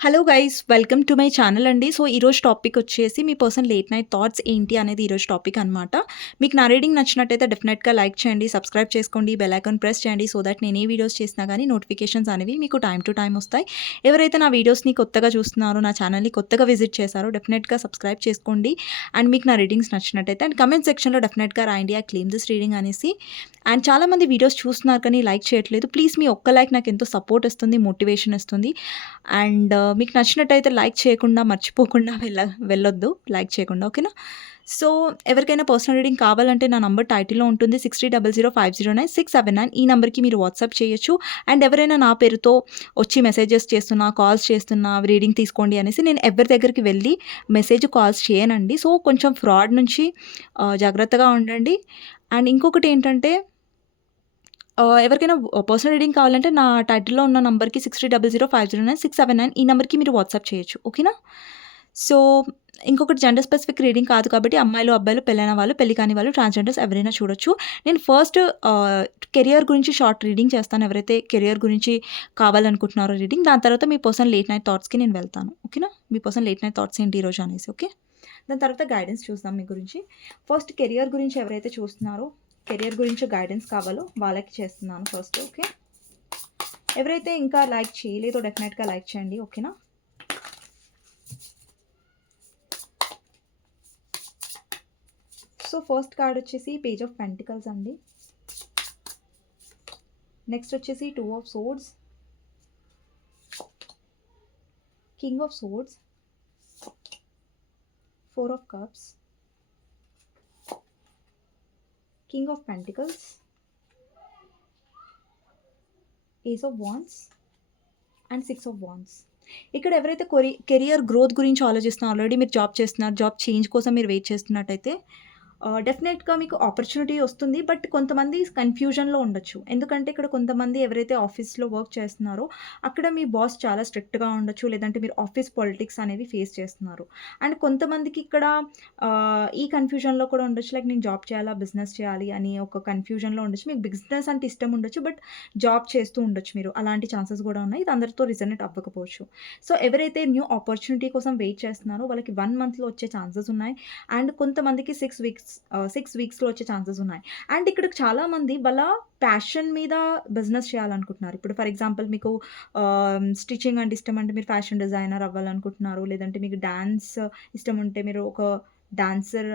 Hello guys welcome to my channel అండి. So ఈరోజు topic వచ్చేసి మీ పర్సన్ లేట్ నైట్ థాట్స్ ఏంటి అనేది ఈరోజు టాపిక్ అనమాట. మీకు నా రీడింగ్ నచ్చినట్టయితే డెఫినెట్గా లైక్ చేయండి, సబ్స్క్రైబ్ చేసుకోండి, బెల్ ఐకాన్ ప్రెస్ చేయండి. సో దట్ నేను ఏ వీడియోస్ చేసినా కానీ నోటిఫికేషన్స్ అనేవి మీకు టైం టు టైం వస్తాయి. ఎవరైతే నా వీడియోస్ని కొత్తగా చూస్తున్నారో, నా ఛానల్ని కొత్తగా విజిట్ చేశారో డెఫినెట్గా సబ్స్క్రైబ్ చేసుకోండి. అండ్ మీకు నా రీడింగ్స్ నచ్చినట్టయితే అండ్ కమెంట్ సెక్షన్లో డెఫినెట్గా రాయండి ఐ క్లెయిమ్ దిస్ రీడింగ్ అనేసి. అండ్ చాలామంది వీడియోస్ చూస్తున్నారు కానీ లైక్ చేయట్లేదు. ప్లీజ్ మీ ఒక్క లైక్ నాకు ఎంతో సపోర్ట్ ఇస్తుంది, మోటివేషన్ ఇస్తుంది. అండ్ మీకు నచ్చినట్టయితే లైక్ చేయకుండా మర్చిపోకుండా వెళ్ళొద్దు లైక్ చేయకుండా, ఓకేనా? సో ఎవరికైనా పర్సనల్ రీడింగ్ కావాలంటే నా నంబర్ టైటిల్లో ఉంటుంది 6300509679. ఈ నెంబర్కి మీరు వాట్సాప్ చేయొచ్చు. అండ్ ఎవరైనా నా పేరుతో వచ్చి మెసేజెస్ చేస్తున్నా, కాల్స్ చేస్తున్నా, రీడింగ్ తీసుకోండి అనేసి నేను ఎవరి దగ్గరికి వెళ్ళి మెసేజ్ కాల్స్ చేయనండి. సో కొంచెం ఫ్రాడ్ నుంచి జాగ్రత్తగా ఉండండి. అండ్ ఇంకొకటి ఏంటంటే ఎవరికైనా పర్సనల్ రీడింగ్ కావాలంటే నా టైటిల్‌లో ఉన్న నంబర్‌కి 6300509679 ఈ నంబర్‌కి మీరు వాట్సాప్ చేయొచ్చు. ఓకేనా? సో ఇంకొకటి జెండర్ స్పెసిఫిక్ రీడింగ్ కాదు కాబట్టి అమ్మాయిలు, అబ్బాయిలు, పెళ్ళైన వాళ్ళు, పెళ్లి కాని వాళ్ళు, ట్రాన్స్‌జెండర్స్ ఎవరైనా చూడొచ్చు. నేను ఫస్ట్ కెరియర్ గురించి షార్ట్ రీడింగ్ చేస్తాను. ఎవరైతే కెరియర్ గురించి కావాలనుకుంటున్నారో రీడింగ్, దాని తర్వాత మీ పర్సన్ లేట్ నైట్ థాట్స్‌కి నేను వెళ్తాను. ఓకేనా? మీ పర్సన్ లేట్ నైట్ థాట్స్ ఏంటి ఈరోజు అనేసి. ఓకే. దాని తర్వాత గైడెన్స్ చూద్దాం మీ గురించి. ఫస్ట్ కెరియర్ గురించి ఎవరైతే చూస్తున్నారో, కెరియర్ గురించి గైడెన్స్ కావాలో వాళ్ళకి చేస్తున్నాను ఫస్ట్. ఓకే. ఎవరైతే ఇంకా లైక్ చేయలేదో డెఫినెట్గా లైక్ చేయండి. ఓకేనా? సో ఫస్ట్ కార్డ్ వచ్చేసి పేజ్ ఆఫ్ పెంటికల్స్ అండి. నెక్స్ట్ వచ్చేసి 2 of swords, king of swords, 4 of cups, king of pentacles, ace of wands and 6 of wands. ఇక్కడ ఎవరైతే కెరియర్ గ్రోత్ గురించి ఆలోచిస్తున్నారు, ఆల్రెడీ మీరు జాబ్ చేస్తున్నారు, జాబ్ చేంజ్ కోసం మీరు వెయిట్ చేస్తున్నట్టయితే డెఫినెట్గా మీకు ఆపర్చునిటీ వస్తుంది. బట్ కొంతమంది కన్ఫ్యూజన్లో ఉండొచ్చు. ఎందుకంటే ఇక్కడ కొంతమంది ఎవరైతే ఆఫీస్లో వర్క్ చేస్తున్నారో అక్కడ మీ బాస్ చాలా స్ట్రిక్ట్గా ఉండొచ్చు, లేదంటే మీరు ఆఫీస్ పాలిటిక్స్ అనేవి ఫేస్ చేస్తున్నారు. అండ్ కొంతమందికి ఇక్కడ ఈ కన్ఫ్యూజన్లో కూడా ఉండొచ్చు, లైక్ నేను జాబ్ చేయాలా, బిజినెస్ చేయాలి అని ఒక కన్ఫ్యూజన్లో ఉండొచ్చు. మీకు బిజినెస్ అంటే ఇష్టం ఉండొచ్చు, బట్ జాబ్ చేస్తూ ఉండొచ్చు మీరు. అలాంటి ఛాన్సెస్ కూడా ఉన్నాయి. ఇది అందరితో రిజనేట్ అవ్వకపోవచ్చు. సో ఎవరైతే న్యూ ఆపర్చునిటీ కోసం వెయిట్ చేస్తున్నారో వాళ్ళకి 1 మంత్లో వచ్చే ఛాన్సెస్ ఉన్నాయి. అండ్ కొంతమందికి 6 వీక్స్‌లో వచ్చే ఛాన్సెస్ ఉన్నాయి. అండ్ ఇక్కడ చాలామంది వాళ్ళ ప్యాషన్ మీద బిజినెస్ చేయాలనుకుంటున్నారు. ఇప్పుడు ఫర్ ఎగ్జాంపుల్ మీకు స్టిచింగ్ అంటే ఇష్టం అంటే మీరు ఫ్యాషన్ డిజైనర్ అవ్వాలనుకుంటున్నారు. లేదంటే మీకు డాన్స్ ఇష్టం ఉంటే మీరు ఒక డాన్సర్,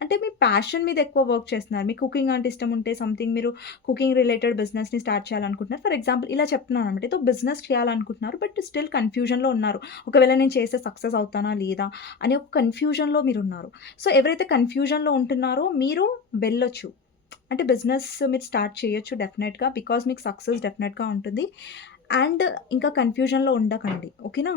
అంటే మీ ప్యాషన్ మీద ఎక్కువ వర్క్ చేస్తున్నారు. మీకు కుకింగ్ అంటే ఇష్టం ఉంటే సంథింగ్ మీరు కుకింగ్ రిలేటెడ్ బిజినెస్‌ని స్టార్ట్ చేయాలనుకుంటున్నారు. ఫర్ ఎగ్జాంపుల్ ఇలా చెప్తున్నాను అనమాట. ఏదో బిజినెస్ చేయాలనుకుంటున్నారు. బట్ స్టిల్ కన్‌ఫ్యూజన్‌లో ఉన్నారు. ఒకవేళ నేను చేస్తే సక్సెస్ అవుతానా లేదా అనే ఒక కన్‌ఫ్యూజన్‌లో మీరున్నారు. సో ఎవరైతే కన్‌ఫ్యూజన్‌లో ఉంటున్నారో మీరు వెళ్ళొచ్చు. అంటే బిజినెస్ మీరు స్టార్ట్ చేయొచ్చు డెఫినెట్‌గా. బికాజ్ మీకు సక్సెస్ డెఫినెట్‌గా ఉంటుంది. అండ్ ఇంకా కన్‌ఫ్యూజన్‌లో ఉండకండి. ఓకేనా?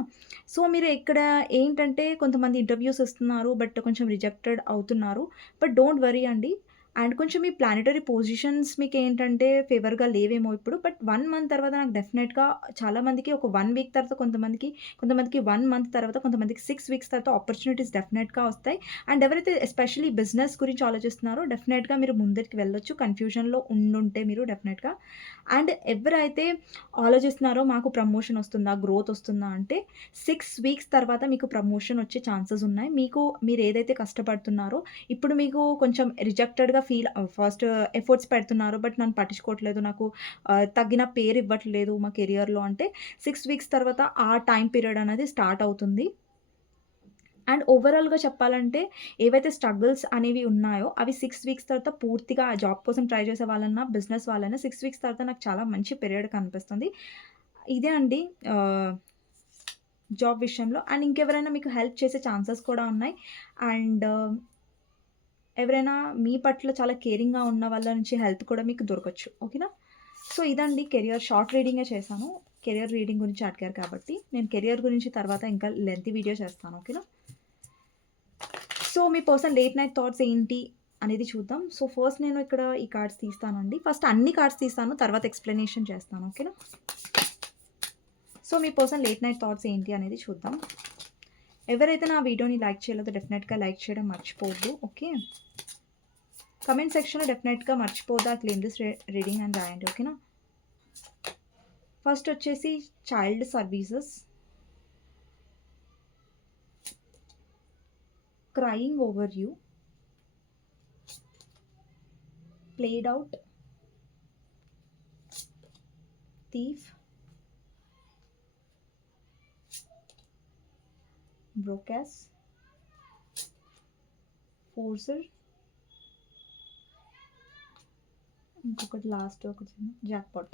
సో మీరు ఇక్కడ ఏంటంటే కొంతమంది ఇంటర్వ్యూస్ ఇస్తున్నారు. బట్ కొంచెం రిజెక్టెడ్ అవుతున్నారు. బట్ డోంట్ వర్రీ అండి. అండ్ కొంచెం మీ ప్లానెటరీ పొజిషన్స్ మీకేంటంటే ఫేవర్‌గా లేవేమో ఇప్పుడు. బట్ 1 మంత్ తర్వాత నాకు డెఫినెట్‌గా చాలామందికి ఒక 1 వీక్ తర్వాత, కొంతమందికి 1 మంత్ తర్వాత, కొంతమందికి 6 వీక్స్ తర్వాత ఆపర్చునిటీస్ డెఫినెట్‌గా వస్తాయి. అండ్ ఎవరైతే ఎస్పెషల్లీ బిజినెస్ గురించి ఆలోచిస్తున్నారో డెఫినెట్‌గా మీరు ముందరికి వెళ్ళొచ్చు. కన్‌ఫ్యూజన్‌లో ఉండుంటే మీరు డెఫినెట్‌గా. అండ్ ఎవరైతే ఆలోచిస్తున్నారో మాకు ప్రమోషన్ వస్తుందా, గ్రోత్ వస్తుందా అంటే 6 వీక్స్ తర్వాత మీకు ప్రమోషన్ వచ్చే ఛాన్సెస్ ఉన్నాయి. మీరు ఏదైతే కష్టపడుతున్నారో ఇప్పుడు మీకు కొంచెం రిజెక్టెడ్‌గా ఫస్ట్ ఎఫర్ట్స్ పెడుతున్నారు. బట్ నన్ను పట్టించుకోవట్లేదు. నాకు తగిన పేరు ఇవ్వట్లేదు మా కెరియర్‌లో అంటే 6 వీక్స్ తర్వాత ఆ టైమ్ పీరియడ్ అనేది స్టార్ట్ అవుతుంది. అండ్ ఓవరాల్‌గా చెప్పాలంటే ఏవైతే స్ట్రగుల్స్ అనేవి ఉన్నాయో అవి 6 వీక్స్ తర్వాత పూర్తిగా ఆ జాబ్ కోసం ట్రై చేసే వాళ్ళన్నా, బిజినెస్ వాళ్ళైనా 6 వీక్స్ తర్వాత నాకు చాలా మంచి పీరియడ్ కనిపిస్తుంది. ఇదే అండి ఆహ్, జాబ్ విషయంలో. అండ్ ఇంకెవరైనా మీకు హెల్ప్ చేసే ఛాన్సెస్ కూడా ఉన్నాయి. అండ్ ఎవరైనా మీ పట్ల చాలా కేరింగ్‌గా ఉన్న వాళ్ళ నుంచి హెల్ప్ కూడా మీకు దొరకచ్చు. ఓకేనా? సో ఇదండి కెరియర్ షార్ట్ రీడింగే చేశాను. కెరియర్ రీడింగ్ గురించి అడిగారు కాబట్టి నేను కెరియర్ గురించి తర్వాత ఇంకా లెంతీ వీడియో చేస్తాను. ఓకేనా? సో మీ పర్సన్ లేట్ నైట్ థాట్స్ ఏంటి అనేది చూద్దాం. సో ఫస్ట్ నేను ఇక్కడ ఈ కార్డ్స్ తీస్తానండి. ఫస్ట్ అన్ని కార్డ్స్ తీస్తాను. తర్వాత ఎక్స్‌ప్లనేషన్ చేస్తాను. ఓకేనా? సో మీ పర్సన్ లేట్ నైట్ థాట్స్ ఏంటి అనేది చూద్దాం. ఎవరైతే నా వీడియోని లైక్ చేయలేదో డెఫినెట్‌గా లైక్ చేయడం మర్చిపోవద్దు. ఓకే. కమెంట్ సెక్షన్‌లో డెఫినెట్‌గా మర్చిపోవద్దు క్లెయిమ్ దిస్ రీడింగ్ అని రాయండి. ఓకేనా? ఫస్ట్ వచ్చేసి child services, crying over you, played out, thief, broadcast, forcer, ఇంకొకటి లాస్ట్ ఒకటి జాక్పాట్.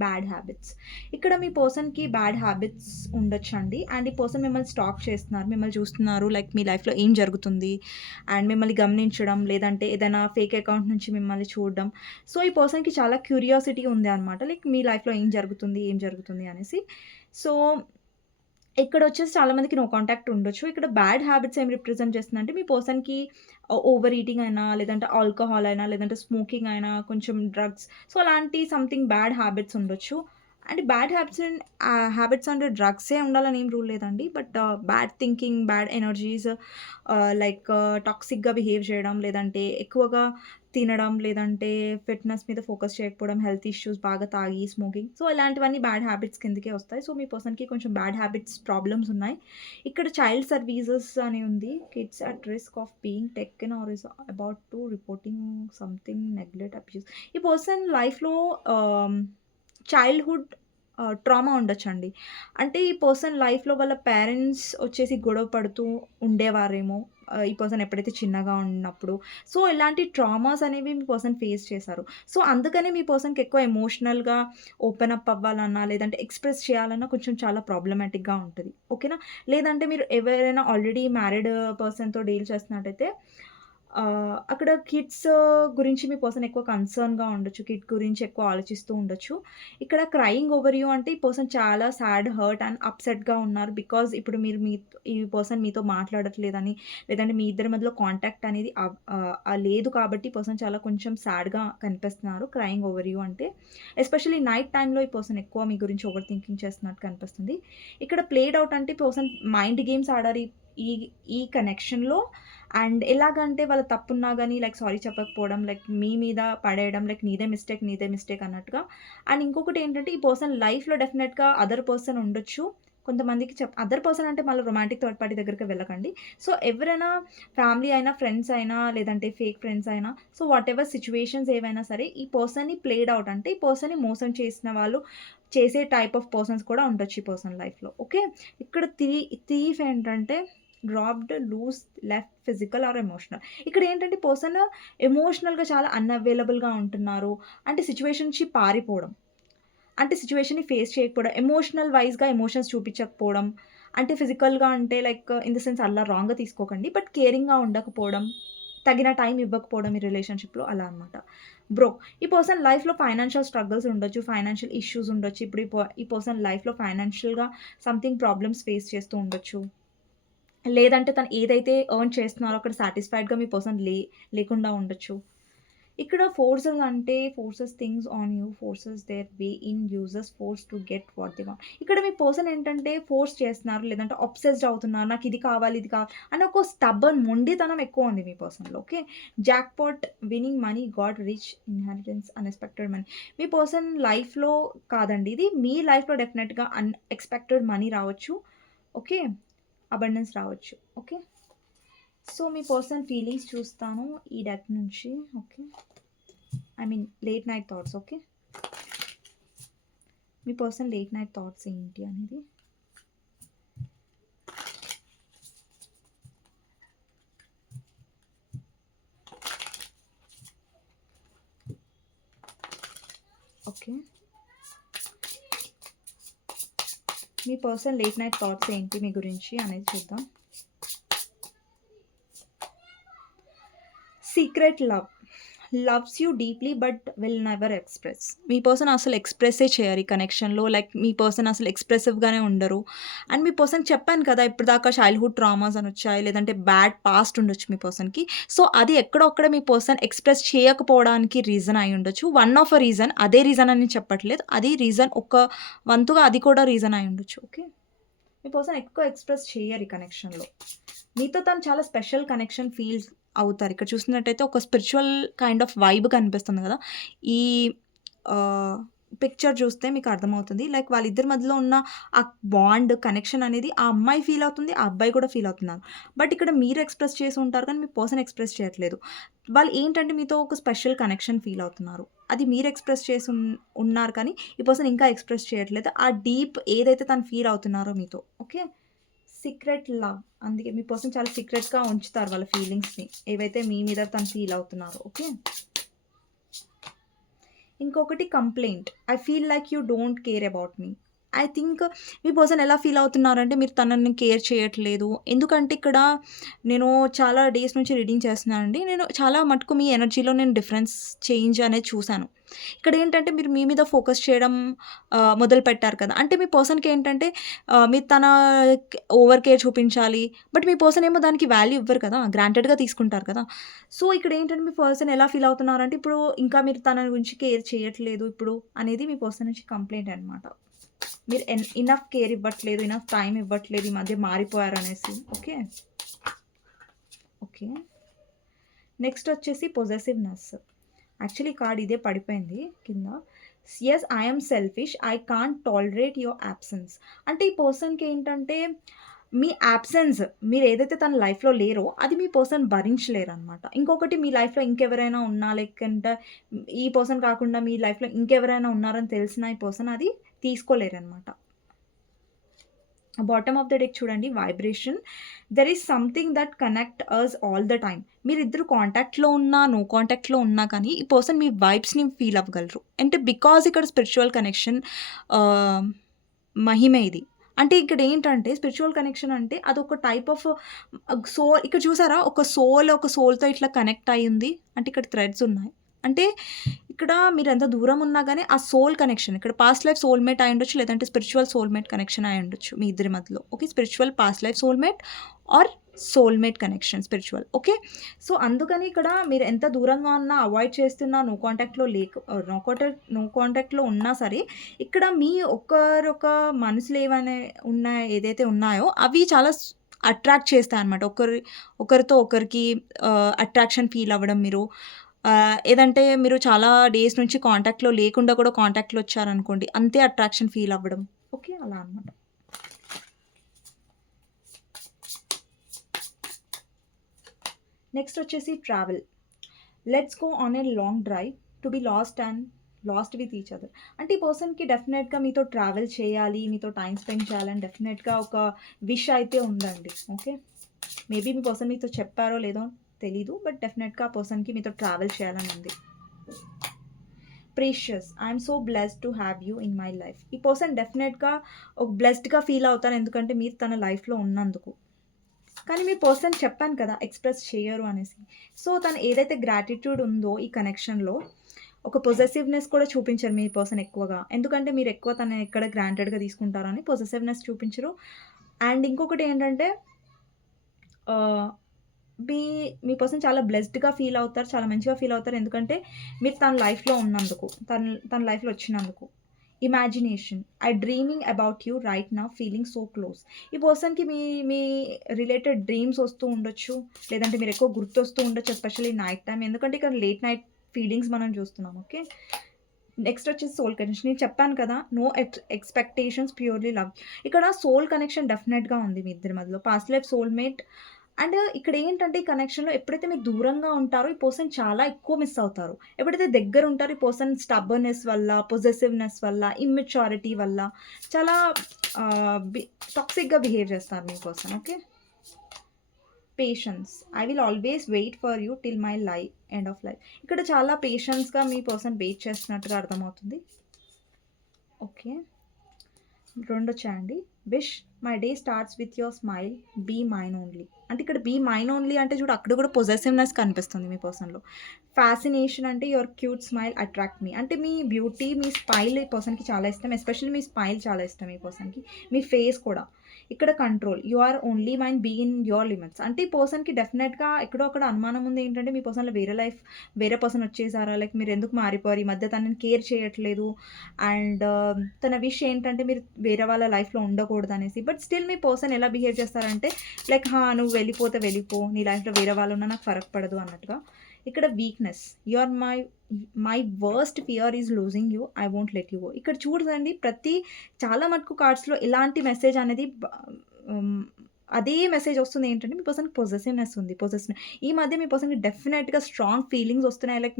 Bad habits. ఇక్కడ మీ పర్సన్‌కి బ్యాడ్ హ్యాబిట్స్ ఉండొచ్చండి. అండ్ ఈ పర్సన్ మిమ్మల్ని స్టాక్ చేస్తున్నారు. మిమ్మల్ని చూస్తున్నారు. లైక్ మీ లైఫ్‌లో ఏం జరుగుతుంది? అండ్ మిమ్మల్ని గమనించడం, లేదంటే ఏదైనా ఫేక్ అకౌంట్ నుంచి మిమ్మల్ని చూడడం. సో, ఈ పర్సన్‌కి చాలా క్యూరియాసిటీ ఉంది అనమాట. లైక్ మీ లైఫ్‌లో ఏం జరుగుతుంది? ఏం జరుగుతుంది? అనేసి. సో, ఇక్కడొచ్చేసి చాలా మందికి నో కాంటాక్ట్ ఉండొచ్చు. ఇక్కడ బ్యాడ్ హ్యాబిట్స్ ఏం రిప్రజెంట్ చేస్తుందంటే మీ పర్సన్‌కి ఓవర్ ఈటింగ్ అయినా, లేదంటే ఆల్కహాల్ అయినా, లేదంటే స్మోకింగ్ అయినా, కొంచెం డ్రగ్స్, సో, అలాంటి సంథింగ్ బ్యాడ్ హ్యాబిట్స్ ఉండొచ్చు. అండ్ బ్యాడ్ హ్యాబిట్స్ అంటే డ్రగ్సే ఉండాలని ఏం రూల్ లేదండి. But bad thinking, bad energies, like టాక్సిక్‌గా బిహేవ్ చేయడం, లేదంటే ఎక్కువగా తినడం, లేదంటే ఫిట్‌నెస్ మీద ఫోకస్ చేయకపోవడం, హెల్త్ ఇష్యూస్, బాగా తాగి, స్మోకింగ్, సో, ఇలాంటివన్నీ బ్యాడ్ హ్యాబిట్స్ కిందకే వస్తాయి. సో, మీ పర్సన్‌కి కొంచెం బ్యాడ్ హ్యాబిట్స్ ప్రాబ్లమ్స్ ఉన్నాయి. ఇక్కడ చైల్డ్ సర్వీసెస్ అని ఉంది. Kids at risk of being taken are is about to reporting something neglect, abuse. ఈ పర్సన్ లైఫ్‌లో చైల్డ్‌హుడ్ ట్రామా ఉండొచ్చండి. అంటే ఈ పర్సన్ లైఫ్‌లో వాళ్ళ పేరెంట్స్ వచ్చేసి గొడవ పడుతూ ఉండేవారేమో. ఈ పర్సన్ ఎప్పుడైతే చిన్నగా ఉన్నప్పుడు. సో, ఇలాంటి ట్రామాస్ అనేవి మీ పర్సన్ ఫేస్ చేశారు. సో, అందుకనే మీ పర్సన్‌కి ఎక్కువ ఎమోషనల్‌గా ఓపెన్ అప్ అవ్వాలన్నా, లేదంటే ఎక్స్‌ప్రెస్ చేయాలన్నా కొంచెం చాలా ప్రాబ్లమాటిక్‌గా ఉంటది. ఓకేనా? లేదంటే మీరు ఎవరైనా ఆల్రెడీ మ్యారీడ్ పర్సన్‌తో డీల్ చేస్తున్నట్టయితే అక్కడ కిడ్స్ గురించి మీ పర్సన్ ఎక్కువ కన్సర్న్‌గా ఉండొచ్చు. కిడ్ గురించి ఎక్కువ ఆలోచిస్తూ ఉండొచ్చు. ఇక్కడ క్రయింగ్ ఓవర్ యూ అంటే ఈ పర్సన్ చాలా సాడ్, హర్ట్ అండ్ అప్‌సెట్‌గా ఉన్నారు. బికాజ్ ఇప్పుడు మీరు ఈ పర్సన్ మీతో మాట్లాడట్లేదని, లేదంటే మీ ఇద్దరి మధ్యలో కాంటాక్ట్ అనేది లేదు కాబట్టి ఈ పర్సన్ చాలా కొంచెం సాడ్‌గా కనిపిస్తున్నారు. క్రయింగ్ ఓవర్ యూ అంటే. ఎస్పెషల్లీ నైట్ టైమ్‌లో ఈ పర్సన్ ఎక్కువ మీ గురించి ఓవర్ థింకింగ్ చేస్తున్నట్టు కనిపిస్తుంది. ఇక్కడ ప్లేడ్ ఔట్ అంటే ఈ పర్సన్ మైండ్ గేమ్స్ ఆడారు ఈ ఈ కనెక్షన్‌లో. అండ్ ఎలాగంటే వాళ్ళ తప్పున్నా గాని లైక్ సారీ చెప్పకపోవడం, లైక్ మీ మీద పడేయడం, లైక్ నీదే మిస్టేక్ అన్నట్టుగా. అండ్ ఇంకొకటేంటంటే ఈ పర్సన్ లైఫ్‌లో డెఫినెట్‌గా అదర్ పర్సన్ ఉండొచ్చు. కొంతమందికి అదర్ పర్సన్ అంటే మళ్ళీ రొమాంటిక్ థర్డ్ పార్టీ దగ్గరికి వెళ్ళకండి. సో, ఎవరైనా ఫ్యామిలీ అయినా, ఫ్రెండ్స్ అయినా, లేదంటే ఫేక్ ఫ్రెండ్స్ అయినా, సో, వాటెవర్ సిట్యుయేషన్స్ ఏవైనా సరే ఈ పర్సన్‌ని ప్లేడ్ ఔట్ అంటే ఈ పర్సన్‌ని మోసం చేసిన వాళ్ళు చేసే టైప్ ఆఫ్ పర్సన్స్ కూడా ఉండొచ్చు ఈ పర్సన్ లైఫ్‌లో. ఓకే. ఇక్కడ థీఫ్ ఏంటంటే dropped, lose, left, physical or emotional. ఇక్కడేంటంటే పర్సన్ ఎమోషనల్‌గా చాలా అన్‌అవైలబుల్‌గా ఉంటున్నారు. అంటే సిట్యుయేషన్ నుంచి పారిపోవడం. అంటే సిట్యుయేషన్‌ని ఫేస్ చేయకపోవడం. ఎమోషనల్ వైస్‌గా ఎమోషన్స్ చూపించకపోవడం. అంటే ఫిజికల్‌గా అంటే లైక్ ఇన్ ద సెన్స్ అలా రాంగ్‌గా తీసుకోకండి. బట్ కేరింగ్‌గా ఉండకపోవడం. తగిన టైం ఇవ్వకపోవడం ఈ రిలేషన్‌షిప్‌లో అలా అనమాట. ఈ పర్సన్ లైఫ్‌లో ఫైనాన్షియల్ స్ట్రగల్స్ ఉండొచ్చు. ఫైనాన్షియల్ ఇష్యూస్ ఉండొచ్చు. ఇప్పుడు ఈ పర్సన్ లైఫ్‌లో ఫైనాన్షియల్‌గా సంథింగ్ ప్రాబ్లమ్స్ ఫేస్ చేస్తూ ఉండొచ్చు. లేదంటే తను ఏదైతే ఎర్న్ చేస్తున్నారో అక్కడ సాటిస్ఫైడ్‌గా మీ పర్సన్ లేకుండా ఉండొచ్చు. ఇక్కడ forces things on you, forces there way in, uses force to get what they want. ఇక్కడ మీ పర్సన్ ఏంటంటే ఫోర్స్ చేస్తున్నారు, లేదంటే అబ్సెస్డ్ అవుతున్నారు. నాకు ఇది కావాలి, ఇది కావాలి అని ఒక స్టబ్బర్న్ మొండితనం ఎక్కువ ఉంది మీ పర్సన్‌లో. Okay. Jackpot, winning money, got rich, inheritance, unexpected money. మీ పర్సన్ లైఫ్‌లో కాదండి ఇది. మీ లైఫ్‌లో డెఫినెట్‌గా అన్‌ఎక్స్‌పెక్టెడ్ మనీ రావచ్చు. ఓకే. అబండెన్స్ రావచ్చు. ఓకే. సో, మీ పర్సన్ ఫీలింగ్స్ చూస్తాను ఈ డెక్ నుంచి. Okay. I mean late night thoughts. Okay. మీ పర్సన్ లేట్ నైట్ థాట్స్ ఏంటి అనేది. ఓకే. మీ పర్సన్ లేట్ నైట్ థాట్స్ ఏంటి మీ గురించి అనేది చూద్దాం. Secret loves you deeply but will never express. Me person అసలు ఎక్స్‌ప్రెస్సే చేయరు ఈ కనెక్షన్‌లో. లైక్ మీ పర్సన్ అసలు ఎక్స్‌ప్రెసివ్‌గానే ఉండరు. అండ్ మీ పర్సన్ చెప్పాను కదా! ఇప్పటిదాకా చైల్డ్‌హుడ్ ట్రామాస్ అని వచ్చాయి. లేదంటే బ్యాడ్ పాస్ట్ ఉండొచ్చు మీ పర్సన్‌కి. సో, అది ఎక్కడో అక్కడ మీ పర్సన్ ఎక్స్‌ప్రెస్ చేయకపోవడానికి రీజన్ అయి ఉండొచ్చు. One of a reason. అదే రీజన్ అని చెప్పట్లేదు. అది రీజన్ ఒక వంతుగా అది కూడా రీజన్ అయి ఉండొచ్చు. ఓకే. మీ పర్సన్ ఎక్కువ ఎక్స్‌ప్రెస్ చెయ్యరు ఈ కనెక్షన్‌లో. మీతో తను చాలా స్పెషల్ కనెక్షన్ ఫీల్ అవుతారు. ఇక్కడ చూస్తున్నట్టయితే ఒక స్పిరిచువల్ కైండ్ ఆఫ్ వైబ్ కనిపిస్తుంది కదా! ఈ పిక్చర్ చూస్తే మీకు అర్థమవుతుంది. లైక్ వాళ్ళిద్దరి మధ్యలో ఉన్న ఆ బాండ్, కనెక్షన్ అనేది ఆ అమ్మాయి ఫీల్ అవుతుంది. ఆ అబ్బాయి కూడా ఫీల్ అవుతున్నారు. బట్ ఇక్కడ మీరు ఎక్స్‌ప్రెస్ చేసి ఉంటారు కానీ మీ పర్సన్ ఎక్స్‌ప్రెస్ చేయట్లేదు. వాళ్ళు ఏంటంటే మీతో ఒక స్పెషల్ కనెక్షన్ ఫీల్ అవుతున్నారు. అది మీరు ఎక్స్‌ప్రెస్ చేసి ఉన్నారు కానీ ఈ పర్సన్ ఇంకా ఎక్స్‌ప్రెస్ చేయట్లేదు. ఆ డీప్ ఏదైతే తను ఫీల్ అవుతున్నారో మీతో. ఓకే. Secret love. అందుకే మీ పర్సన్ చాలా సీక్రెట్‌గా ఉంచుతారు వాళ్ళ ఫీలింగ్స్‌ని. ఏవైతే మీ మీద తను ఫీల్ అవుతున్నారో. ఓకే. ఇంకొకటి complaint. I feel like you don't care about me. I think me person ఎలా ఫీల్ అవుతున్నారంటే మీరు తనని కేర్ చేయట్లేదు. ఎందుకంటే ఇక్కడ నేను చాలా డేస్ నుంచి రీడింగ్ చేస్తున్నానండి. నేను చాలా మటుకు మీ ఎనర్జీలో నేను డిఫరెన్స్ చేంజ్ అనేది చూసాను. ఇక్కడ ఏంటంటే మీరు మీ మీద ఫోకస్ చేయడం మొదలుపెట్టారు కదా! అంటే మీ పర్సన్‌కి ఏంటంటే మీరు తన ఓవర్ కేర్ చూపించాలి. బట్ మీ పర్సన్ ఏమో దానికి వాల్యూ ఇవ్వరు కదా! గ్రాంటెడ్‌గా తీసుకుంటారు కదా! సో, ఇక్కడ ఏంటంటే మీ పర్సన్ ఎలా ఫీల్ అవుతున్నారంటే ఇప్పుడు ఇంకా మీరు తన గురించి కేర్ చేయట్లేదు ఇప్పుడు అనేది మీ పర్సన్ నుంచి కంప్లెయింట్ అనమాట. మీరు ఇనఫ్ కేర్ ఇవ్వట్లేదు, ఇనఫ్ టైమ్ ఇవ్వట్లేదు, ఈ మధ్య మారిపోయారనేసి. ఓకే. ఓకే. నెక్స్ట్ వచ్చేసి పొసెసివ్‌నెస్. యాక్చువల్లీ కార్డ్ ఇదే పడిపోయింది కింద. Yes I am selfish. I can't tolerate your absence. అంటే ఈ పర్సన్‌కి ఏంటంటే మీ యాబ్సెన్స్ మీరేదైతే తన లైఫ్‌లో లేరో అది మీ పర్సన్ భరించలేరనమాట. ఇంకొకటి మీ లైఫ్‌లో ఇంకెవరైనా ఉన్నా లేకంటే ఈ పర్సన్ కాకుండా మీ లైఫ్‌లో ఇంకెవరైనా ఉన్నారని తెలిసినా ఈ పర్సన్ అది తీసుకోలేరనమాట. బాటమ్ ఆఫ్ ద డెక్ చూడండి vibration. There is something that connect us all the time. మీరిద్దరు కాంటాక్ట్‌లో ఉన్నా, నో కాంటాక్ట్‌లో ఉన్నా కానీ ఈ పర్సన్ మీ వైబ్స్‌ని ఫీల్ అవ్వగలరు. అంటే బికాజ్ ఇక్కడ స్పిరిచువల్ కనెక్షన్ ఆహ్, మహిమే ఇది. అంటే ఇక్కడ ఏంటంటే స్పిరిచువల్ కనెక్షన్ అంటే అదొక టైప్ ఆఫ్ సోల్. ఇక్కడ చూసారా ఒక సోల్ ఒక సోల్‌తో ఇట్లా కనెక్ట్ అయ్యింది. అంటే ఇక్కడ థ్రెడ్స్ ఉన్నాయి. అంటే ఇక్కడ మీరెంత దూరం ఉన్నా గానీ ఆ సోల్ కనెక్షన్ ఇక్కడ పాస్ట్ లైఫ్ సోల్‌మేట్ అయ్యుండొచ్చు. లేదంటే స్పిరిచువల్ సోల్‌మేట్ కనెక్షన్ అయ్యుండొచ్చు మీ ఇద్దరి మధ్యలో. Okay. Spiritual past life soulmate or soulmate connection spiritual. Okay. So, అందుకని ఇక్కడ మీరు ఎంత దూరంగా ఉన్నా, అవాయిడ్ చేస్తున్నా, నో కాంటాక్ట్‌లో ఉన్నా సరే, ఇక్కడ మీ ఒకరొక మనసులో ఏవైనా ఏదైతే ఉన్నాయో అవి చాలా అట్రాక్ట్ చేస్తాయన్నమాట. ఒకరితో ఒకరికి అట్రాక్షన్ ఫీల్ అవ్వడం మీరు. ఏదంటే మీరు చాలా డేస్ నుంచి కాంటాక్ట్‌లో లేకుండా కూడా కాంటాక్ట్‌లో వచ్చారనుకోండి. అంతే అట్రాక్షన్ ఫీల్ అవ్వడం. ఓకే. అలా అనమాట. నెక్స్ట్ వచ్చేసి travel. Let's go on a long drive to be last with each other. అంటే ఈ పర్సన్‌కి డెఫినెట్‌గా మీతో ట్రావెల్ చేయాలి, మీతో టైమ్ స్పెండ్ చేయాలని డెఫినెట్‌గా ఒక విష్ అయితే ఉందండి. ఓకే. మేబీ మీ పర్సన్ మీతో చెప్పారో లేదో తెలీదు. బట్ డెఫినెట్‌గా ఆ పర్సన్‌కి మీతో ట్రావెల్ చేయాలని ఉంది. Precious. I'm so blessed to have you in my life. ఈ పర్సన్ డెఫినెట్‌గా ఒక బ్లెస్డ్‌గా ఫీల్ అవుతారు. ఎందుకంటే మీరు తన లైఫ్‌లో ఉన్నందుకు. కానీ మీ పర్సన్ చెప్పాను కదా! ఎక్స్‌ప్రెస్ చెయ్యరు అనేసి. సో, తను ఏదైతే గ్రాటిట్యూడ్ ఉందో ఈ కనెక్షన్‌లో ఒక పొసెసివ్‌నెస్ కూడా చూపించరు మీ పర్సన్ ఎక్కువగా. ఎందుకంటే మీరు ఎక్కువ తనని ఎక్కడ గ్రాంటెడ్‌గా తీసుకుంటారని పొసెసివ్‌నెస్ చూపించరు. అండ్ ఇంకొకటి ఏంటంటే ఆహ్, మీ మీ పర్సన్ చాలా బ్లెస్డ్‌గా ఫీల్ అవుతారు. చాలా మంచిగా ఫీల్ అవుతారు. ఎందుకంటే మీరు తన లైఫ్‌లో ఉన్నందుకు. తన లైఫ్‌లో వచ్చినందుకు. Imagination. I dreaming about you right now feeling so close. ఈ పర్సన్‌కి మీ మీ రిలేటెడ్ డ్రీమ్స్ వస్తూ ఉండొచ్చు. లేదంటే మీరు ఎక్కువ గుర్తొస్తూ ఉండొచ్చు. Especially night time. ఎందుకంటే ఇక్కడ లేట్ నైట్ ఫీలింగ్స్ మనం చూస్తున్నాం. ఓకే. నెక్స్ట్ వచ్చేసి సోల్ కనెక్షన్. నేను చెప్పాను కదా! No expectations purely love. ఇక్కడ సోల్ కనెక్షన్ డెఫినెట్‌గా ఉంది మీ ఇద్దరి మధ్యలో. Past life soulmate. అండ్ ఇక్కడ ఏంటంటే ఈ కనెక్షన్‌లో ఎప్పుడైతే మీరు దూరంగా ఉంటారో ఈ పర్సన్ చాలా ఎక్కువ మిస్ అవుతారు. ఎప్పుడైతే దగ్గర ఉంటారో ఈ పర్సన్ స్టబ్బర్‌నెస్ వల్ల, పొసెసివ్‌నెస్ వల్ల, ఇమ్మెచ్యూరిటీ వల్ల చాలా ఆహ్, బి టాక్సిక్‌గా బిహేవ్ చేస్తారు మీ person. Okay. Patience. I will always wait for you till my end of life. ఇక్కడ చాలా పేషెన్స్‌గా మీ పర్సన్ వెయిట్ చేస్తున్నట్టుగా అర్థమవుతుంది. ఓకే. రెండొచ్చాయండి. Wish my day starts with your smile. Be mine only. అంటే ఇక్కడ బీ మైన్ ఓన్లీ అంటే చూడు అక్కడ కూడా పొసెసివ్‌నెస్ కనిపిస్తుంది మీ పర్సన్‌లో. ఫ్యాసినేషన్ అంటే యువర్ క్యూట్ స్మైల్ అట్రాక్ట్ మీ. అంటే మీ బ్యూటీ, మీ స్మైల్ ఈ పర్సన్‌కి చాలా ఇష్టం. ఎస్పెషల్లీ మీ స్మైల్ చాలా ఇష్టం ఈ పర్సన్‌కి. మీ ఫేస్ కూడా. ఇక్కడ control. You are only mine be in your limits. అంటే ఈ పర్సన్‌కి డెఫినెట్‌గా ఎక్కడో అక్కడ అనుమానం ఉంది ఏంటంటే మీ పర్సన్‌లో వేరే పర్సన్ వచ్చేసారా? లైక్ మీరెందుకు మారిపోయారు? ఈ మధ్య తనని కేర్ చేయట్లేదు. అండ్ తన విష్ ఏంటంటే మీరు వేరే వాళ్ళ లైఫ్‌లో ఉండకూడదనేసి. బట్ స్టిల్ మీ పర్సన్ ఎలా బిహేవ్ చేస్తారంటే లైక్ నువ్వు వెళ్ళిపోతే వెళ్ళిపో. నీ లైఫ్‌లో వేరే వాళ్ళున్నా నాకు ఫరక్ పడదు అన్నట్టుగా. ఇక్కడ weakness. You are my worst fear is losing you. I won't let you go. ఇక్కడ చూడండి చాలా మటుకు కార్డ్స్‌లో ఇలాంటి మెసేజ్ అనేది హ్మ్. అదే మెసేజ్ వస్తుంది ఏంటంటే మీ పర్సన్‌కి పొసెసివ్‌నెస్ ఉంది. ఈ మధ్య మీ పర్సన్‌కి డెఫినెట్‌గా స్ట్రాంగ్ ఫీలింగ్స్ వస్తున్నాయి. లైక్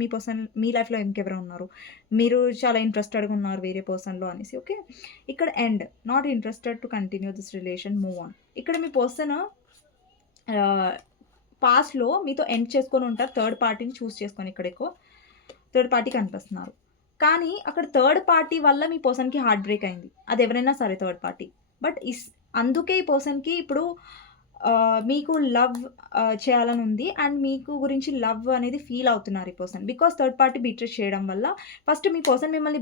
మీ లైఫ్‌లో ఇంకెవరో ఉన్నారు. మీరు చాలా ఇంట్రెస్టెడ్‌గా ఉన్నారు వేరే పర్సన్‌లో అనేసి. ఓకే. ఇక్కడ end. Not interested to continue this relation. Move on. ఇక్కడ మీ పర్సన్ పాస్ట్‌లో మీతో ఎండ్ చేసుకొని ఉంటారు. థర్డ్ పార్టీని చూజ్ చేసుకొని ఇక్కడ ఎక్కువ థర్డ్ పార్టీ కనిపిస్తున్నారు. కానీ అక్కడ థర్డ్ పార్టీ వల్ల మీ పర్సన్‌కి హార్ట్ బ్రేక్ అయింది. అది ఎవరైనా సరే థర్డ్ పార్టీ. బట్ అందుకే ఈ పర్సన్‌కి ఇప్పుడు మీకు లవ్ చేయాలని ఉంది. అండ్ మీకు గురించి లవ్ అనేది ఫీల్ అవుతున్నారు ఈ person. Because third party betray చేయడం వల్ల ఫస్ట్ మీ పర్సన్ మిమ్మల్ని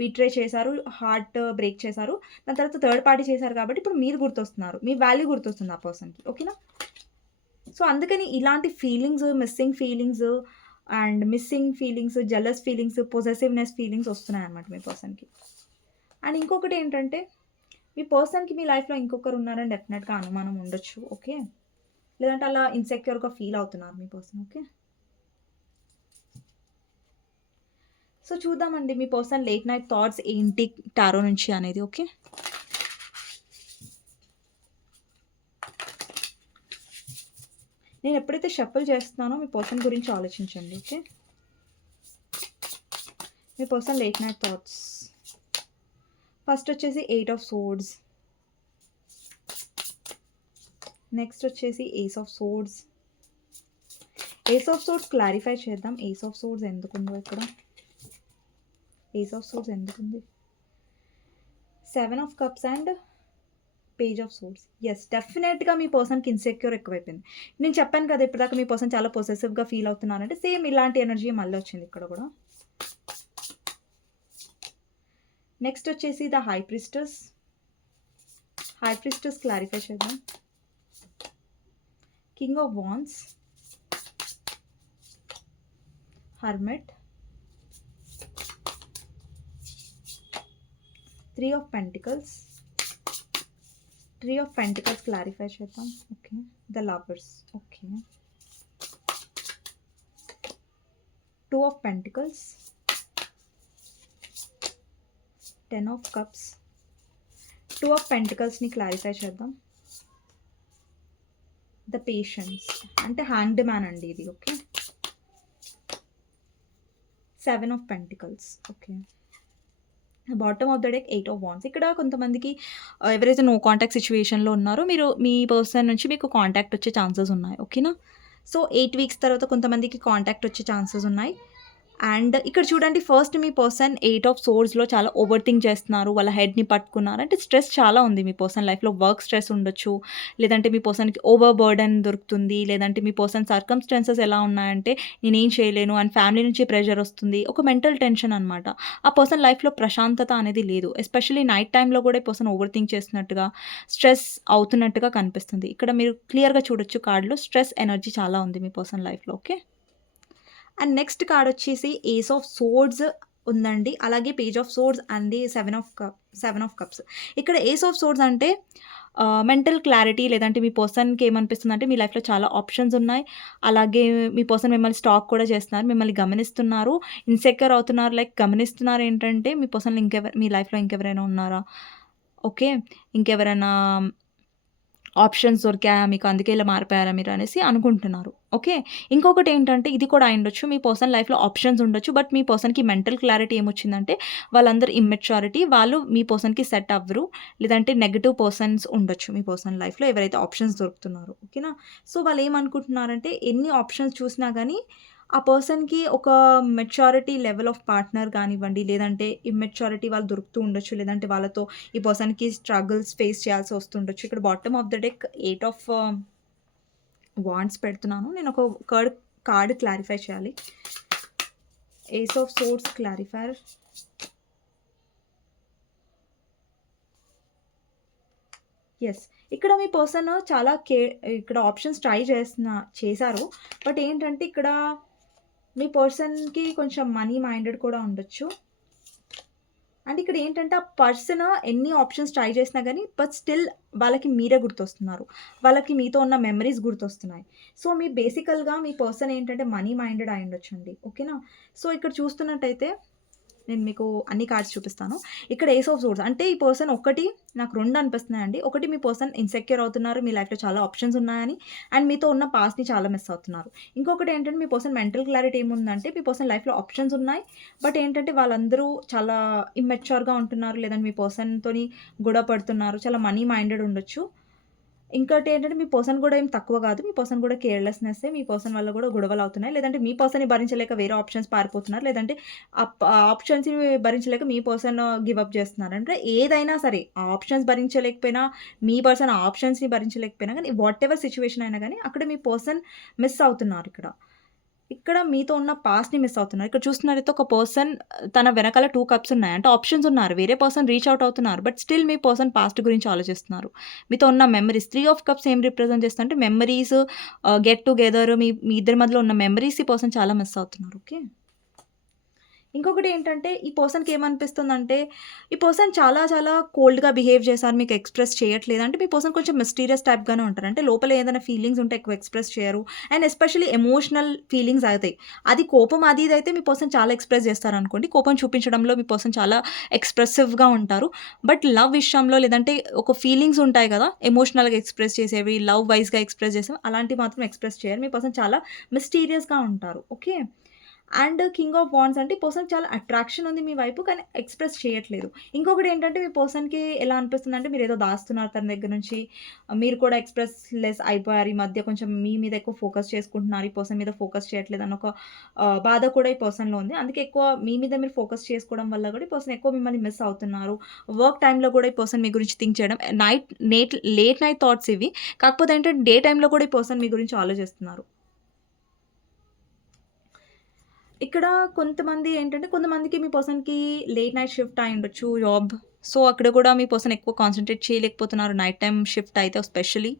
బిట్రే చేశారు. హార్ట్ బ్రేక్ చేశారు. దాని తర్వాత థర్డ్ పార్టీ చేశారు కాబట్టి ఇప్పుడు మీరు గుర్తొస్తున్నారు. మీ వాల్యూ గుర్తొస్తుంది ఆ పర్సన్‌కి. ఓకేనా? సో, అందుకని ఇలాంటి మిస్సింగ్ ఫీలింగ్స్, జెలస్ ఫీలింగ్స్, పొసెసివ్‌నెస్ ఫీలింగ్స్ వస్తున్నాయన్నమాట మీ పర్సన్‌కి. అండ్ ఇంకొకటేంటంటే మీ పర్సన్‌కి మీ లైఫ్‌లో ఇంకొకరు ఉన్నారని డెఫినెట్‌గా అనుమానం ఉండొచ్చు. ఓకే. లేదంటే అలా ఇన్‌సెక్యూర్‌గా ఫీల్ అవుతున్నారు మీ పర్సన్. ఓకే. సో, చూద్దామండి మీ పర్సన్ లేట్ నైట్ థాట్స్ ఏంటి టారో నుంచి అనేది. ఓకే. నేను ఎప్పుడైతే షఫుల్ చేస్తున్నానో మీ పర్సన్ గురించి ఆలోచించండి. ఓకే. మీ person late night thoughts. First వచ్చేసి 8 ఆఫ్ సోర్డ్స్. నెక్స్ట్ వచ్చేసి ace of swords. Ace of swords clarify చేద్దాం. ఏస్ ఆఫ్ సోర్డ్స్ ఎందుకుందో ఇక్కడ. ఏస్ ఆఫ్ సోర్డ్స్ ఎందుకుంది? 7 of cups and page of swords. Yes, డెఫినెట్‌గా మీ పర్సన్‌కి ఇన్‌సెక్యూర్ ఎక్కువైపోయింది. నేను చెప్పాను కదా ఇప్పటిదాకా మీ పర్సన్ చాలా పొసెసివ్‌గా ఫీల్ అవుతున్నారంటే సేమ్ ఇలాంటి ఎనర్జీ మళ్ళీ వచ్చింది ఇక్కడ కూడా. నెక్స్ట్ వచ్చేసి the high priestess. High priestess clarify చేద్దాం. King of wands, hermit, 3 of pentacles. 3 of pentacles clarify చేద్దాం. Okay. The lovers. Okay. 2 of pentacles, 10 of cups. 2 of పెంటికల్స్ని క్లారిఫై చేద్దాం. ద పేషెన్స్ అంటే హ్యాంగ్డ్ మ్యాన్ అండి ఇది. Okay. 7 of pentacles. Okay. Bottom of the deck 8 of wands. ఇక్కడ కొంతమందికి ఎవరైతే no contact సిచ్యువేషన్‌లో ఉన్నారో మీ పర్సన్ నుంచి మీకు కాంటాక్ట్ వచ్చే ఛాన్సెస్ ఉన్నాయి. ఓకేనా? సో, 8 వీక్స్ తర్వాత కొంతమందికి కాంటాక్ట్ వచ్చే ఛాన్సెస్ ఉన్నాయి. అండ్ ఇక్కడ చూడండి ఫస్ట్ మీ పర్సన్ 8 ఆఫ్ సోర్డ్స్‌లో చాలా ఓవర్ థింక్ చేస్తున్నారు. వాళ్ళ హెడ్‌ని పట్టుకున్నారు. అంటే స్ట్రెస్ చాలా ఉంది మీ పర్సన్ లైఫ్‌లో. వర్క్ స్ట్రెస్ ఉండొచ్చు. లేదంటే మీ పర్సన్‌కి ఓవర్ బర్డెన్ దొరుకుతుంది. లేదంటే మీ పర్సన్ సర్కమ్‌స్టాన్సెస్ ఎలా ఉన్నాయంటే నేనేం చేయలేను అండ్ ఫ్యామిలీ నుంచి ప్రెషర్ వస్తుంది. ఒక మెంటల్ టెన్షన్ అనమాట. ఆ పర్సన్ లైఫ్‌లో ప్రశాంతత అనేది లేదు. ఎస్పెషల్లీ నైట్ టైమ్‌లో కూడా ఈ పర్సన్ ఓవర్ థింక్ చేస్తున్నట్టుగా, స్ట్రెస్ అవుతున్నట్టుగా కనిపిస్తుంది. ఇక్కడ మీరు క్లియర్‌గా చూడొచ్చు కార్డ్‌లో స్ట్రెస్ ఎనర్జీ చాలా ఉంది మీ పర్సన్ లైఫ్‌లో. ఓకే. అండ్ నెక్స్ట్ కార్డ్ వచ్చేసి ఏస్ ఆఫ్ సోర్డ్స్ ఉందండి. అలాగే page of swords and 7 of cups. ఇక్కడ ఏస్ ఆఫ్ సోర్డ్స్ అంటే మెంటల్ క్లారిటీ లేదంటే మీ పర్సన్‌కి ఏమనిపిస్తుందంటే మీ లైఫ్‌లో చాలా ఆప్షన్స్ ఉన్నాయి. అలాగే మీ పర్సన్ మిమ్మల్ని స్టాక్ కూడా చేస్తున్నారు. మిమ్మల్ని గమనిస్తున్నారు. ఇన్‌సెక్యూర్ అవుతున్నారు. లైక్ గమనిస్తున్నారు ఏంటంటే మీ పర్సన్‌లో మీ లైఫ్‌లో ఇంకెవరైనా ఉన్నారా? ఓకే. ఇంకెవరైనా ఆప్షన్స్ దొరికాయా మీకు అందుకే ఇలా మారిపోయారా మీరు అనేసి అనుకుంటున్నారు. ఓకే. ఇంకొకటేంటంటే ఇది కూడా అయ్యుండొచ్చు. మీ పర్సన్ లైఫ్‌లో ఆప్షన్స్ ఉండొచ్చు. బట్ మీ పర్సన్‌కి మెంటల్ క్లారిటీ ఏమొచ్చిందంటే వాళ్ళందరూ ఇమ్మెచ్యూరిటీ. వాళ్ళు మీ పర్సన్‌కి సెట్ అవ్వరు. లేదంటే నెగెటివ్ పర్సన్స్ ఉండొచ్చు మీ పర్సన్ లైఫ్‌లో ఎవరైతే ఆప్షన్స్ దొరుకుతున్నారో. ఓకేనా? సో, వాళ్ళేమనుకుంటున్నారంటే ఎన్ని ఆప్షన్స్ చూసినా గానీ ఆ పర్సన్‌కి ఒక మెచ్యూరిటీ లెవెల్ ఆఫ్ పార్ట్నర్ గానివ్వండి, లేదంటే ఇమ్మెచ్యూరిటీ వాళ్ళు దొరుకుతూ ఉండొచ్చు. లేదంటే వాళ్ళతో ఈ పర్సన్‌కి స్ట్రగుల్స్ ఫేస్ చేయాల్సి వస్తుండొచ్చు. ఇక్కడ bottom of the deck 8 of wands పెడుతున్నాను. నేను ఒక కార్డ్ క్లారిఫై చేయాలి. Ace of swords clarifier. Yes. ఇక్కడ మీ పర్సన్ చాలా ఇక్కడ ఆప్షన్స్ ట్రై చేశారు. బట్ ఏంటంటే ఇక్కడ మీ పర్సన్‌కి కొంచెం మనీ మైండెడ్ కూడా ఉండొచ్చు. అండ్ ఇక్కడ ఏంటంటే ఆ పర్సన్ ఎన్ని ఆప్షన్స్ ట్రై చేసినా గానీ, బట్ స్టిల్ వాళ్ళకి మీరే గుర్తొస్తున్నారు. వాళ్ళకి మీతో ఉన్న మెమరీస్ గుర్తొస్తున్నాయి. సో, మీ బేసికల్‌గా మీ పర్సన్ ఏంటంటే మనీ మైండెడ్ అయ్యుండొచ్చండి. ఓకేనా? సో, ఇక్కడ చూస్తున్నట్టయితే నేను మీకు అన్ని కార్డ్స్ చూపిస్తాను. ఇక్కడ ఏస్ ఆఫ్ సోర్డ్స్ అంటే ఈ పర్సన్ ఒకటి నాకు 2 అనిపిస్తున్నాయండి. ఒకటి మీ పర్సన్ ఇన్‌సెక్యూర్ అవుతున్నారు. మీ లైఫ్‌లో చాలా ఆప్షన్స్ ఉన్నాయని. అండ్ మీతో ఉన్న పాస్ట్‌ని చాలా మిస్ అవుతున్నారు. ఇంకొకటి ఏంటంటే మీ పర్సన్ మెంటల్ క్లారిటీ ఏముందంటే మీ పర్సన్ లైఫ్‌లో ఆప్షన్స్ ఉన్నాయి. బట్ ఏంటంటే వాళ్ళందరూ చాలా ఇమ్మెచ్యూర్‌గా ఉంటున్నారు. లేదంటే మీ పర్సన్‌తోని గొడవ పడుతున్నారు. చాలా మనీ మైండెడ్ ఉండొచ్చు. ఇంకోటేంటంటే మీ పర్సన్ గూడా ఏం తక్కువ గాదు. మీ పర్సన్ గూడా కేర్‌లెస్‌నెస్సే. మీ పర్సన్ వల్ల గూడా గొడవలవుతున్నాయి. లేదంటే మీ పర్సన్‌ని భరించలేక వేరే ఆప్షన్స్ పారిపోతున్నారు. లేదంటే ఆ ఆప్షన్స్‌ని భరించలేక మీ పర్సన్ గివ్ అప్ జేస్తున్నారు. అంటే ఏదైనా సరే ఆ ఆప్షన్స్ భరించలేకపోయినా, మీ పర్సన్ ఆ ఆప్షన్స్‌ని భరించలేకపోయినా గానీ వాటెవర్ సిట్యుయేషన్ అయినా గానీ అక్కడ మీ పర్సన్ మిస్ అవుతున్నారిక్కడ. ఇక్కడ మీతో ఉన్న పాస్ట్‌ని మిస్ అవుతున్నారు. ఇక్కడ చూస్తున్నట్టయితే ఒక పర్సన్ తన వెనకాల 2 కప్స్ ఉన్నాయి. అంటే ఆప్షన్స్ ఉన్నారు. వేరే పర్సన్ రీచ్ ఔట్ అవుతున్నారు. But still me person past గురించి ఆలోచిస్తున్నారు. మీతో ఉన్న మెమరీస్ 3 ఆఫ్ కప్స్ ఏం రిప్రజెంట్ చేస్తుందంటే మెమరీస్ గెట్ టుగెదర్ మీ ఇద్దరి మధ్యలో ఉన్న మెమరీస్ ఈ పర్సన్ చాలా మిస్ అవుతున్నారు. ఓకే. ఇంకొకటేంటంటే, ఈ పర్సన్‌కేమనిపిస్తుందంటే, ఈ పర్సన్ చాలా చాలా కోల్డ్‌గా బిహేవ్ చేశారు. మీకు ఎక్స్‌ప్రెస్ చేయట్లేదు. అంటే మీ పర్సన్ కొంచెం మిస్టీరియస్ టైప్‌గానే ఉంటారు. అంటే లోపల ఏదైనా ఫీలింగ్స్ ఉంటే ఎక్కువ ఎక్స్‌ప్రెస్ చేయరు. అండ్ ఎస్పెషల్లీ ఎమోషనల్ ఫీలింగ్స్ అవుతాయి. అది కోపం అది ఇది అయితే మీ పర్సన్ చాలా ఎక్స్‌ప్రెస్ చేస్తారనుకోండి. కోపం చూపించడంలో మీ పర్సన్ చాలా ఎక్స్‌ప్రెసివ్‌గా ఉంటారు. బట్ లవ్ విషయంలో లేదంటే ఒక ఫీలింగ్స్ ఉంటాయి కదా! ఎమోషనల్‌గా ఎక్స్‌ప్రెస్ చేసేవి, లవ్ వైస్‌గా ఎక్స్‌ప్రెస్ చేసేవి అలాంటివి మాత్రం ఎక్స్‌ప్రెస్ చేయరు. మీ పర్సన్ చాలా మిస్టీరియస్‌గా ఉంటారు. Okay. And king of wands అంటే ఈ పర్సన్‌కి చాలా అట్రాక్షన్ ఉంది మీ వైపు. కానీ ఎక్స్‌ప్రెస్ చేయట్లేదు. ఇంకొకటేంటంటే మీ పర్సన్‌కి ఎలా అనిపిస్తుందంటే మీరేదో దాస్తున్నారు తన దగ్గర నుంచి. మీరు కూడా ఎక్స్‌ప్రెస్ లెస్ అయిపోయారు. ఈ మధ్య కొంచెం మీ మీద ఎక్కువ ఫోకస్ చేసుకుంటున్నారు. ఈ పర్సన్ మీద ఫోకస్ చేయట్లేదన్న ఒక బాధ కూడా ఈ పర్సన్‌లో ఉంది. అందుకే ఎక్కువ మీ మీద మీరు ఫోకస్ చేసుకోవడం వల్ల కూడా ఈ పర్సన్ ఎక్కువ మిమ్మల్ని మిస్ అవుతున్నారు. వర్క్ టైమ్‌లో కూడా ఈ పర్సన్ మీ గురించి థింక్ చేయడం. లేట్ నైట్ థాట్స్ ఇవి. కాకపోతే ఏంటంటే డే టైమ్‌లో కూడా ఈ పర్సన్ మీ గురించి ఆలోచిస్తున్నారు. ఇక్కడ కొంతమంది ఏంటంటే, కొంతమందికి మీ పర్సన్‌కి లేట్ నైట్ షిఫ్ట్ అయ్యుండొచ్చు జాబ్. సో, అక్కడ కూడా మీ పర్సన్ ఎక్కువ కాన్సంట్రేట్ చేయలేకపోతున్నారు. నైట్ టైమ్ షిఫ్ట్ అయితే స్పెషల్లీ.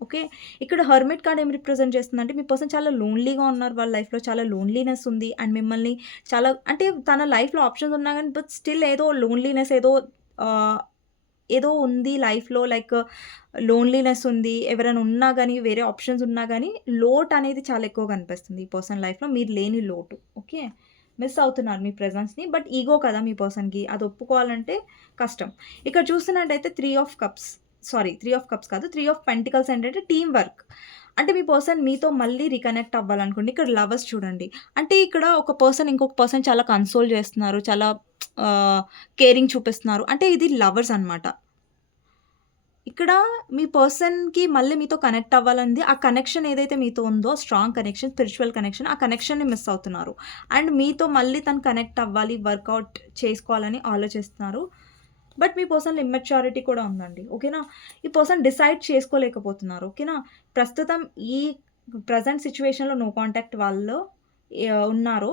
ఓకే. ఇక్కడ హెర్మిట్ కార్డ్ ఏం రిప్రజెంట్ చేస్తుందంటే, మీ పర్సన్ చాలా లోన్‌లీగా ఉన్నారు. వాళ్ళ లైఫ్‌లో చాలా లోన్‌లీనెస్ ఉంది. అండ్ మిమ్మల్ని చాలా అంటే తన లైఫ్‌లో ఆప్షన్స్ ఉన్నా గానీ, బట్ స్టిల్ ఏదో లోన్‌లీనెస్ ఆహ్, ఏదో ఉంది లైఫ్‌లో లైక్ లోన్‌లీనెస్ ఉంది. ఎవరైనా ఉన్నా గానీ, వేరే ఆప్షన్స్ ఉన్నా గానీ, లోటనేది చాలా ఎక్కువగా కనిపిస్తుంది ఈ పర్సన్ లైఫ్‌లో. మీరు లేని లోటు. ఓకే. మిస్ అవుతున్నారు మీ ప్రెజెన్స్‌ని. బట్ ఈగో కదా మీ పర్సన్‌కి. అది ఒప్పుకోవాలంటే కష్టం. ఇక్కడ చూస్తున్నట్టయితే 3 ఆఫ్ కప్స్ కాదు. 3 ఆఫ్ పెంటికల్స్ ఏంటంటే టీమ్ వర్క్. అంటే మీ పర్సన్ మీతో మళ్ళీ రీకనెక్ట్ అవ్వాలనుకోండి. ఇక్కడ లవర్స్ చూడండి. అంటే ఇక్కడ ఒక పర్సన్ ఇంకొక పర్సన్ చాలా కన్సోల్ చేస్తున్నారు. చాలా ఆహ్, కేరింగ్ చూపిస్తున్నారు. అంటే ఇది లవర్స్ అన్నమాట. ఇక్కడ మీ పర్సన్‌కి మళ్ళీ మీతో కనెక్ట్ అవ్వాలంది. ఆ కనెక్షన్ ఏదైతే మీతో ఉందో స్ట్రాంగ్ కనెక్షన్, స్పిరిచ్యువల్ కనెక్షన్, ఆ కనెక్షన్‌ని మిస్ అవుతున్నారు. అండ్ మీతో మళ్ళీ తను కనెక్ట్ అవ్వాలి, వర్కౌట్ చేసుకోవాలని ఆలోచిస్తున్నారు. బట్ మీ పర్సన్‌లో ఇమ్మెచ్యూరిటీ కూడా ఉందండి. ఓకేనా? ఈ పర్సన్ డిసైడ్ చేసుకోలేకపోతున్నారు. ఓకేనా? ప్రస్తుతం ఈ ప్రెజెంట్ సిట్యుయేషన్‌లో నో కాంటాక్ట్ వాళ్ళు ఉన్నారో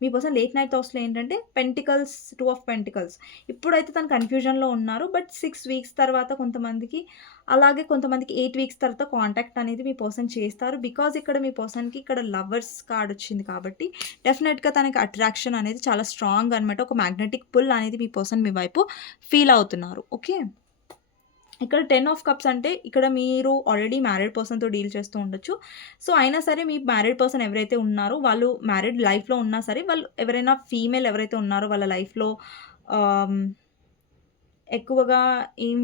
మీ పర్సన్ లేట్ నైట్ థాట్స్‌లో ఏంటంటే పెంటికల్స్ 2 ఆఫ్ పెంటికల్స్. ఇప్పుడైతే తను కన్‌ఫ్యూజన్‌లో ఉన్నారు. బట్ 6 వీక్స్ తర్వాత కొంతమందికి, అలాగే కొంతమందికి 8 వీక్స్ తర్వాత కాంటాక్ట్ అనేది మీ పర్సన్ చేస్తారు. బికాజ్ ఇక్కడ మీ పర్సన్‌కి ఇక్కడ లవర్స్ కార్డ్ వచ్చింది కాబట్టి డెఫినెట్‌గా తనకి అట్రాక్షన్ అనేది చాలా స్ట్రాంగ్ అనమాట. ఒక మ్యాగ్నెటిక్ పుల్ అనేది మీ పర్సన్ మీ వైపు ఫీల్ అవుతున్నారు. ఓకే. ఇక్కడ 10 ఆఫ్ కప్స్ అంటే ఇక్కడ మీరు ఆల్రెడీ మ్యారీడ్ పర్సన్‌తో డీల్ చేస్తూ ఉండొచ్చు. సో, అయినా సరే మీ మ్యారీడ్ పర్సన్ ఎవరైతే ఉన్నారో వాళ్ళు మ్యారీడ్ లైఫ్‌లో ఉన్నా సరే వాళ్ళు ఎవరైనా ఫీమేల్ ఎవరైతే ఉన్నారో వాళ్ళ లైఫ్‌లో ఆహ్, ఎక్కువగా ఏం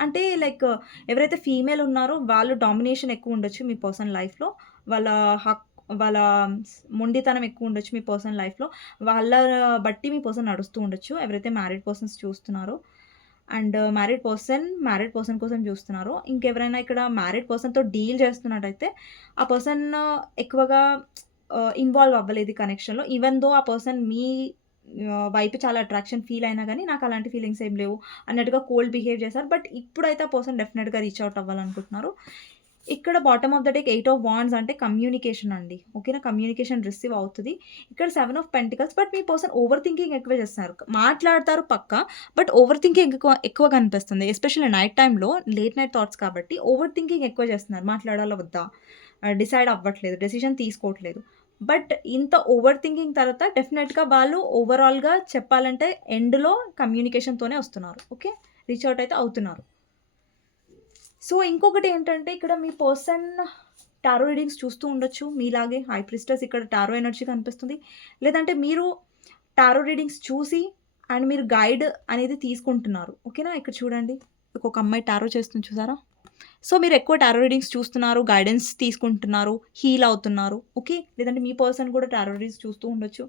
అంటే లైక్ ఎవరైతే ఫీమేల్ ఉన్నారో వాళ్ళు డామినేషన్ ఎక్కువ ఉండొచ్చు మీ పర్సన్ లైఫ్‌లో. వాళ్ళ హక్ వాళ్ళ మొండితనం ఎక్కువ ఉండొచ్చు మీ పర్సన్ లైఫ్‌లో. వాళ్ళ బట్టి మీ పర్సన్ నడుస్తూ ఉండొచ్చు. ఎవరైతే మ్యారీడ్ పర్సన్స్ చూస్తున్నారో. అండ్ మ్యారీడ్ పర్సన్ కోసం చూస్తున్నారో, ఇంకెవరైనా ఇక్కడ మ్యారీడ్ పర్సన్‌తో డీల్ చేస్తున్నట్టయితే, ఆ పర్సన్ ఎక్కువగా ఇన్వాల్వ్ అవ్వలేదు ఈ కనెక్షన్‌లో. ఈవెన్ దో ఆ పర్సన్ మీ వైపు చాలా అట్రాక్షన్ ఫీల్ అయినా గానీ, నాకలాంటి ఫీలింగ్స్ ఏం లేవు అన్నట్టుగా కోల్డ్ బిహేవ్ చేశారు. బట్ ఇప్పుడైతే ఆ పర్సన్ డెఫినిట్‌గా రీచ్ ఔట్ అవ్వాలనుకుంటున్నారు. ఇక్కడ bottom of the deck 8 of wands అంటే కమ్యూనికేషన్ అండి. ఓకేనా? కమ్యూనికేషన్ రిసీవ్ అవుతది. ఇక్కడ 7 ఆఫ్ పెంటికల్స్ బట్ మీ పర్సన్ ఓవర్ థింకింగ్ ఎక్కువ చేస్తున్నారు. మాట్లాడతారు పక్కా. బట్ ఓవర్ థింకింగ్ ఎక్కువగా అనిపిస్తుంది. ఎస్పెషల్లీ నైట్ టైమ్‌లో లేట్ నైట్ థాట్స్ కాబట్టి ఓవర్ థింకింగ్ ఎక్కువ చేస్తున్నారు. మాట్లాడాలా వద్దా? డిసైడ్ అవ్వట్లేదు. డెసిషన్ తీసుకోవట్లేదు. బట్ ఇంత ఓవర్ థింకింగ్ తర్వాత డెఫినెట్‌గా వాళ్ళు ఓవరాల్‌గా చెప్పాలంటే ఎండ్‌లో కమ్యూనికేషన్‌తోనే వస్తున్నారు. ఓకే. రీచ్ ఔట్ అయితే అవుతున్నారు. సో, ఇంకొకటి ఏంటంటే ఇక్కడ మీ పర్సన్ టారో రీడింగ్స్ చూస్తూ ఉండొచ్చు. మీలాగే హై ప్రీస్టెస్ ఇక్కడ టారో ఎనర్జీ కనిపిస్తుంది. లేదంటే మీరు టారో రీడింగ్స్ చూసి అండ్ మీరు గైడ్ అనేది తీసుకుంటున్నారు. ఓకేనా? ఇక్కడ చూడండి. ఒక అమ్మాయి టారో చేస్తుంది చూసారా? సో, మీరు ఎక్కువ టారో రీడింగ్స్ చూస్తున్నారు, గైడెన్స్ తీసుకుంటున్నారు, హీల్ అవుతున్నారు. ఓకే. లేదంటే మీ పర్సన్ కూడా టారో రీడింగ్స్ చూస్తూ ఉండొచ్చు.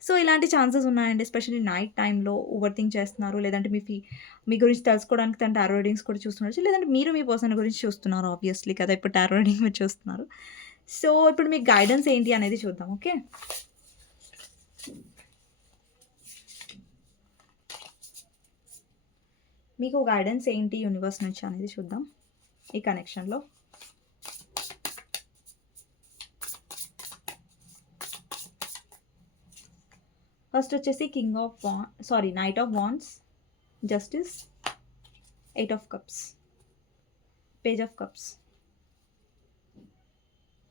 సో, ఇలాంటి ఛాన్సెస్ ఉన్నాయండి. ఎస్పెషల్లీ నైట్ టైమ్‌లో ఓవర్ థింక్ చేస్తున్నారు. లేదంటే మీ గురించి తెలుసుకోవడానికి తను టారో రీడింగ్స్ కూడా చూస్తుండొచ్చు. లేదంటే మీరు మీ పర్సన్ గురించి చూస్తున్నారు ఆబ్వియస్‌లీ కదా! ఇప్పుడు టారో రీడింగ్ మీరు చూస్తున్నారు. సో, ఇప్పుడు మీకు గైడెన్స్ ఏంటి అనేది చూద్దాం. ఓకే. మీకు గైడెన్స్ ఏంటి యూనివర్స్ నుంచి అనేది చూద్దాం ఈ కనెక్షన్‌లో. ఫస్ట్ వచ్చేసి knight of wands, justice, 8 of cups, page of cups,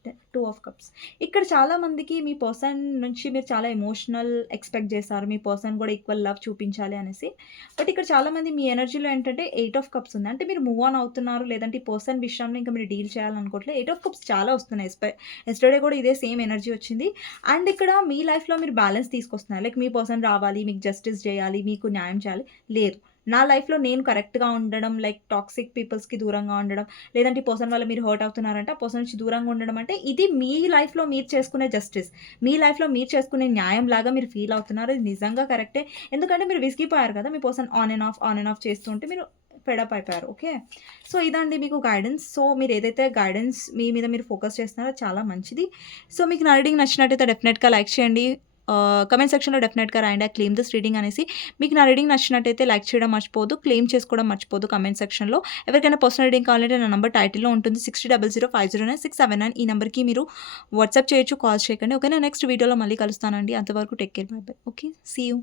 2 of cups. ఇక్కడ చాలా మందికి మీ పర్సన్ నుంచి మీరు చాలా ఎమోషనల్ ఎక్స్‌పెక్ట్ చేశారు. మీ పర్సన్ కూడా ఈక్వల్ లవ్ చూపించాలి అనేసి. బట్ ఇక్కడ చాలామంది మీ ఎనర్జీలో ఏంటంటే 8 ఆఫ్ కప్స్ ఉంది. అంటే మీరు మూవ్ ఆన్ అవుతున్నారు. లేదంటే ఈ పర్సన్ విషయంలో ఇంకా మీరు డీల్ చేయాలనుకోవట్లేదు. 8 ఆఫ్ కప్స్ చాలా వస్తున్నాయి. యెస్టర్‌డే కూడా ఇదే సేమ్ ఎనర్జీ వచ్చింది. అండ్ ఇక్కడ మీ లైఫ్‌లో మీరు బ్యాలెన్స్ తీసుకొస్తున్నారు. లైక్ మీ పర్సన్ రావాలి, మీకు జస్టిస్ చేయాలి, మీకు న్యాయం చేయాలి. లేదు. నా లైఫ్‌లో నేను కరెక్ట్‌గా ఉండడం, లైక్ టాక్సిక్ పీపుల్స్‌కి దూరంగా ఉండడం, లేదంటే ఈ పర్సన్ వల్ల మీరు హర్ట్ అవుతున్నారంటే ఆ పర్సన్ నుంచి దూరంగా ఉండడం అంటే ఇది మీ లైఫ్‌లో మీరు చేసుకునే జస్టిస్. మీ లైఫ్‌లో మీరు చేసుకునే న్యాయం లాగా మీరు ఫీల్ అవుతున్నారు. ఇది నిజంగా కరెక్టే. ఎందుకంటే మీరు విసిగిపోయారు కదా! మీ పర్సన్ ఆన్ అండ్ ఆఫ్ చేస్తూ ఉంటే మీరు ఫెడప్ అయిపోయారు. ఓకే. సో, ఇదండి మీకు గైడెన్స్. సో, మీరు ఏదైతే గైడెన్స్ మీ మీద మీరు ఫోకస్ చేస్తున్నారో అది చాలా మంచిది. సో, మీకు నా రీడింగ్ నచ్చినట్టయితే డెఫినెట్‌గా లైక్ చేయండి. కమెంట్ సెక్షన్‌లో డెఫినెట్‌గా రాయండి. ఐ క్లెయిమ్ దిస్ రీడింగ్ అనేసి. మీకు నా రీడింగ్ నచ్చినట్టయితే లైక్ చేయడం మర్చిపోవద్దు. క్లెయిమ్ చేసుకోవడం మర్చిపోవద్దు కమెంట్ సెక్షన్‌లో. ఎవరికైనా పర్సనల్ రీడింగ్ కావాలంటే నా నంబర్ టైటిల్‌లో ఉంటుంది. 6000509679 ఈ నంబర్‌కి మీరు వాట్సాప్ చేయొచ్చు. కాల్స్ చేయకండి. ఓకేనా? నెక్స్ట్ వీడియోలో మళ్ళీ కలుస్తానండి. అంతవరకు take care. Bye bye. Okay. See you.